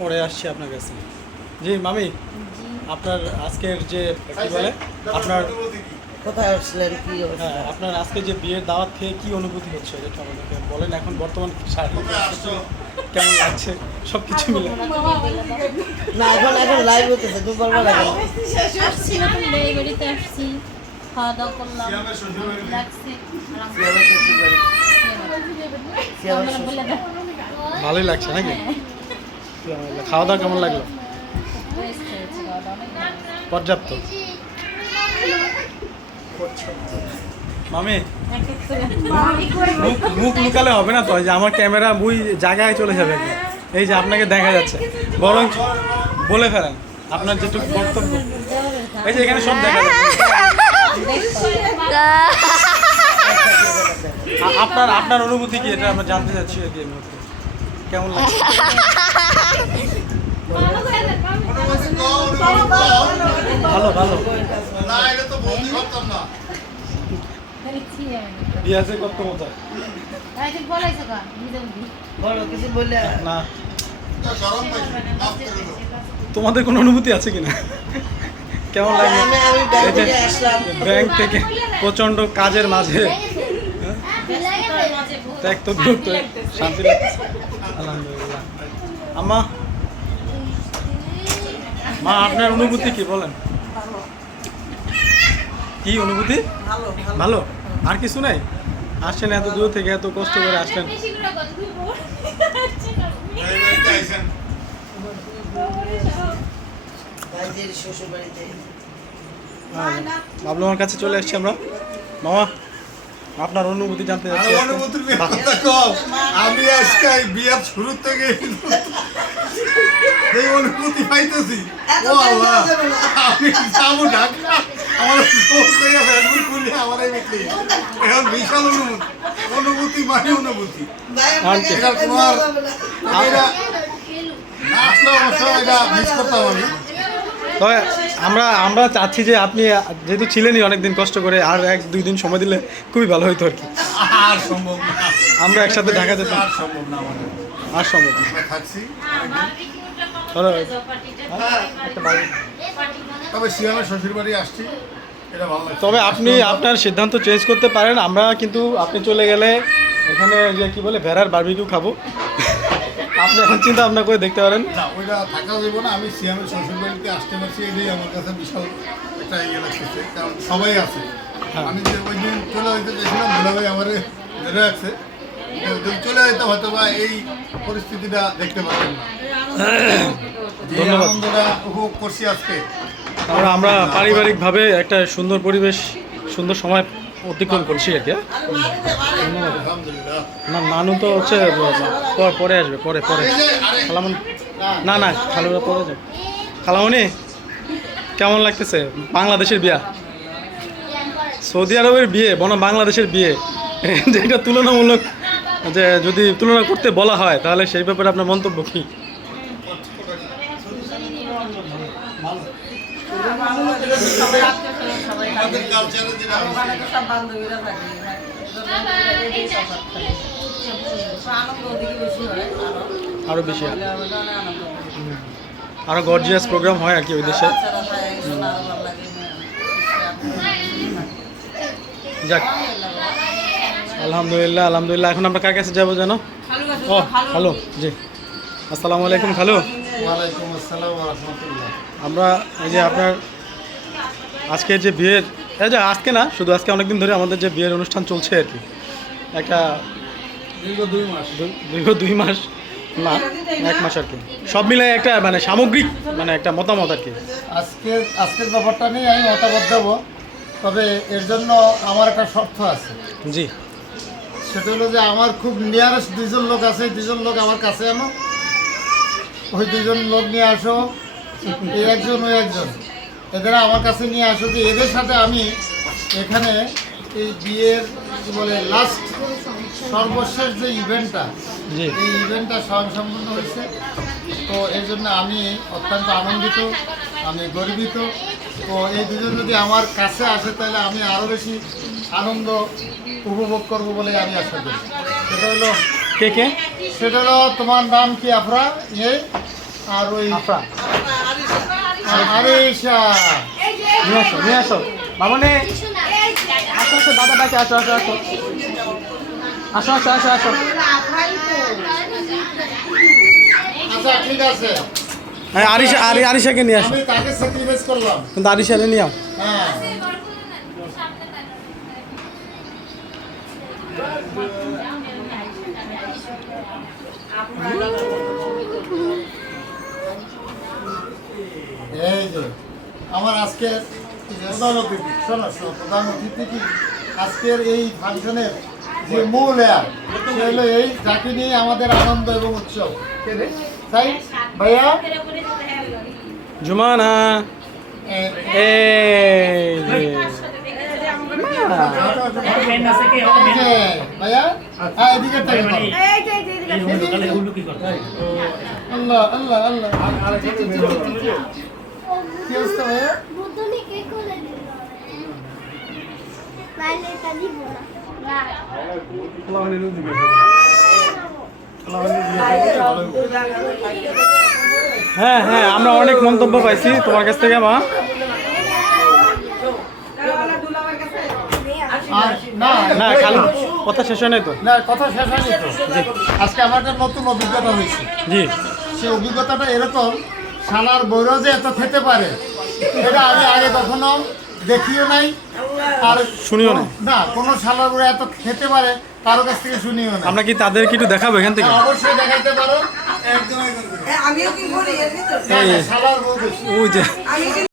পরে আসছি আপনার কাছে। জি মামি, আপনার আজকের যে কি বলে আপনার কোথায় আসলেন কি হ্যাঁ আপনার আজকে যে বিয়ের দাওয়াত খেয়ে কি অনুভূতি হচ্ছে এটা আমাদেরকে বলেন। এখন বর্তমান কেমন লাগছে সব কিছু মিলে? না এখন লাইভ হতেছে, তুমি বলবা না আসছি নতুন বিয়ে বাড়িতে আসছি, খাওয়া দাওয়া করলাম, লাগছে ভালোই লাগছে নাকি? খাওয়া দাওয়া কেমন লাগলো? পর্যাপ্ত। মামি মুখ লুকালে হবে না তো, যে আমার ক্যামেরা ওই জায়গায় চলে যাবে। এই যে আপনাকে দেখা যাচ্ছে, বরং বলে ফেলেন আপনার যেটুকু বক্তব্য। এই যে এখানে সব দেখা যাচ্ছে। আপনার অনুভূতি কি এটা আমরা জানতে চাচ্ছি আর কি। এই মুহূর্তে কেমন লাগছে? ভালো ভালো। বিয়াজে কত মজা না? তোমাদের কোনো অনুভূতি আছে কিনা? কেমন লাগে ব্যাংক থেকে প্রচন্ড কাজের মাঝে তো শান্তি লাগছে আলহামদুলিল্লাহ। আম্মা মা আপনার অনুভূতি কি বলেন? কি অনুভূতি? ভালো। আর কিছু নাই? আসছেন এত দূর থেকে, এত কষ্ট করে আসলেন। বাবলু আমার কাছে চলে এসছি আমরা। মামা আপনার অনুভূতি জানতে চাচ্ছি। আমি আজকে বিয়ার শুরু থেকে এই অনুভূতি পাইতেছি। ও আল্লাহ, আমি যাবো ঢাকা, আমার এখন বিশাল অনুভূতি মানে অনুভূতি। এটা তোমার আসলে অবশ্য এটা মিস করতাম আমি। তবে আমরা চাচ্ছি যে আপনি যেহেতু ছিলেনই অনেকদিন কষ্ট করে, আর 1-2 দিন সময় দিলে খুবই ভালো হতো আর কি। আর সম্ভব না, আমরা একসাথে ঢাকা যেতাম। আর সম্ভব না আমাদের, আর সম্ভব না। থাকছি। তবে সিয়ামের শ্বশুর বাড়ি আসছি, এটা ভালো লাগছে। তবে আপনি আপনার সিদ্ধান্ত চেঞ্জ করতে পারেন। আমরা কিন্তু আপনি চলে গেলে এখানে যে কি বলে ভেড়ার বারবিকিউ খাবো। আপনি এখন চিন্তা ভাবনা করে দেখতে পারেন। না ওইটা থাকা যাবে না। আমি সিয়ামের শ্বশুর বাড়িতে আসতে পারছি, এটাই আমার কাছে বিশাল একটা ইয়ে লাগতেছে, কারণ সবাই আছে। আমি যে ওই দিন চলে যেতে চাইছিলাম, দুলাভাই আমার ধরে রাখছে, যদি চলে যেতাম হয়তো বা এই পরিস্থিতিটা দেখতে পারতাম না। ধন্যবাদ। আনন্দটা উপভোগ করছি আজকে। আমরা পারিবারিকভাবে একটা সুন্দর পরিবেশ, সুন্দর সময় অতিক্রম করছি আর কি। আলহামদুলিল্লাহ। না নানু তো হচ্ছে পরে আসবে, পরে খালামন না খালুরা পরে যাবে। খালামনি কেমন লাগতেছে বাংলাদেশের বিয়া? সৌদি আরবের বিয়ে বনাম বাংলাদেশের বিয়ে, যেটা তুলনামূলক, যে যদি তুলনা করতে বলা হয় তাহলে সেই ব্যাপারে আপনার মন্তব্য কী? আরো বেশি হয়, আরো গর্জিয়াস প্রোগ্রাম হয় আর কি ওই দেশে। যাক আলহামদুলিল্লাহ আলহামদুলিল্লাহ। এখন আমরা কার কাছে যাবো জানো? ও হ্যালো, জি আসসালামু আলাইকুম খালু। ওয়ালাইকুম আসসালাম ওয়া রাহমাতুল্লাহ। আমরা এই যে আপনার আজকে যে বিয়ের, এই যে আজকে না শুধু আজকে, অনেকদিন ধরে আমাদের যে বিয়ের অনুষ্ঠান চলছে আর কি, একটা দীর্ঘ 2 মাস না 1 মাস আর কি, সব মিলাই একটা মানে সামগ্রিক মানে একটা মতামত আর কি। আজকের ব্যাপারটা নিয়ে আমি মতামত দেবো, তবে এর জন্য আমার একটা শর্ত আছে। জি, সেটা হলো যে আমার খুব নিয়ারেস্ট 2জন লোক আছে, 2জন লোক আমার কাছে আনো, ওই 2জন লোক নিয়ে আসো, এই একজন ওই একজন, এদের আমার কাছে নিয়ে আসো, যে এদের সাথে আমি এখানে এই বিয়ের কি বলে লাস্ট সর্বশেষ যে ইভেন্টটা, এই ইভেন্টটা সম্পূর্ণ হয়েছে। তো এই জন্য আমি অত্যন্ত আনন্দিত, আমি গর্বিত। তো এই 2জন যদি আমার কাছে আসে তাহলে আমি আরও বেশি আনন্দ উপভোগ করবো বলে আমি আশা করি। সেটা হলো কে কে? সেটা হলো তোমার নাম কি আফরা এই আর ওই আফরা, আরিশা। নিয়ে আসো মামনি। আসো আসো, দাদা ডাকে, আসো আসো আসো আসো আসো আসো আসো। আচ্ছা ঠিক আছে, হ্যাঁ, আরিশাকে নিয়ে আসো, আমি তাকে স্যাক্রিফাইস করলাম। কিন্তু আরিশারে নিয়ে আও। হ্যাঁ এই যে আমার আজকের প্রধান অতিথি, শোনো শোনো, প্রধান অতিথি কি আজকের এই ফাংশনের যে মূল সে হলো এই, যাকে নিয়ে আমাদের আনন্দ এবং উৎসব। তাই ভাইয়া জুমানা, এ- এই যে এই যে ভাইয়া, হ্যাঁ এদিকে থেকে বলো। আল্লাহ আল্লাহ আল্লাহ, কি অবস্থা ভাইয়া? হ্যাঁ হ্যাঁ, আমরা অনেক মন্তব্য পাইছি তোমার কাছ থেকে মা। আর না না খালু, কথা শেষ হয় নাই তো। না, কথা শেষ হয়নি তো। আজকে আমার একটা নতুন অভিজ্ঞতা হয়েছে। জি, সেই অভিজ্ঞতাটা এরকম, শালার বইরাও যে এত খেতে পারে এটা আমি আগে কখনো দেখিও নাই, আর শুনিও নাই। না কোনো শালার বইরা এত খেতে পারে কারো কাছ থেকে শুনিও না। আমরা কি তাদেরকে একটু দেখাবো এখান থেকে? অবশ্যই দেখাইতে পারো। আমিও কি করি এর ভিতর শালার বউ বেশি। ওই যে